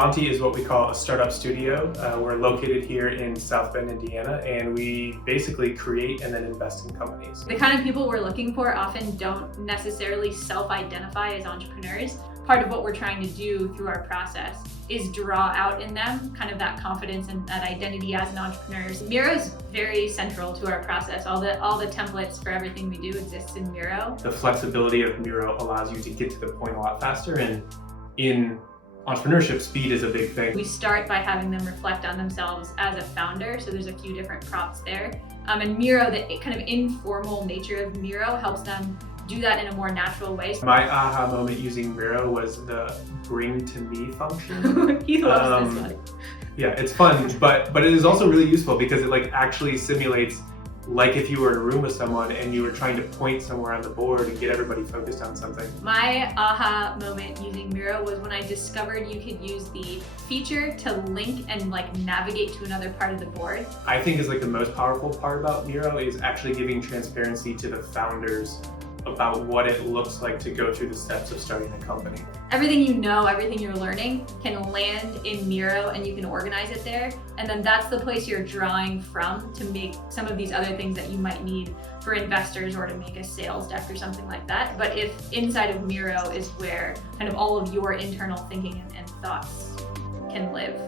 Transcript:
Invanti is what we call a startup studio. We're located here in South Bend, Indiana, and we basically create and then invest in companies. The kind of people we're looking for often don't necessarily self-identify as entrepreneurs. Part of what we're trying to do through our process is draw out in them kind of that confidence and that identity as an entrepreneur. Miro is very central to our process. All the templates for everything we do exists in Miro. The flexibility of Miro allows you to get to the point a lot faster, and in entrepreneurship, speed is a big thing. We start by having them reflect on themselves as a founder, so there's a few different prompts there. And Miro, the kind of informal nature of Miro helps them do that in a more natural way. My aha moment using Miro was the bring to me function. He loves this one. Yeah, it's fun, but it is also really useful because it like actually simulates like if you were in a room with someone and you were trying to point somewhere on the board and get everybody focused on something. My aha moment using Miro was when I discovered you could use the feature to link and like navigate to another part of the board. I think is like the most powerful part about Miro is actually giving transparency to the founders about what it looks like to go through the steps of starting a company. Everything you know, everything you're learning can land in Miro and you can organize it there. And then that's the place you're drawing from to make some of these other things that you might need for investors or to make a sales deck or something like that. But if inside of Miro is where kind of all of your internal thinking and thoughts can live.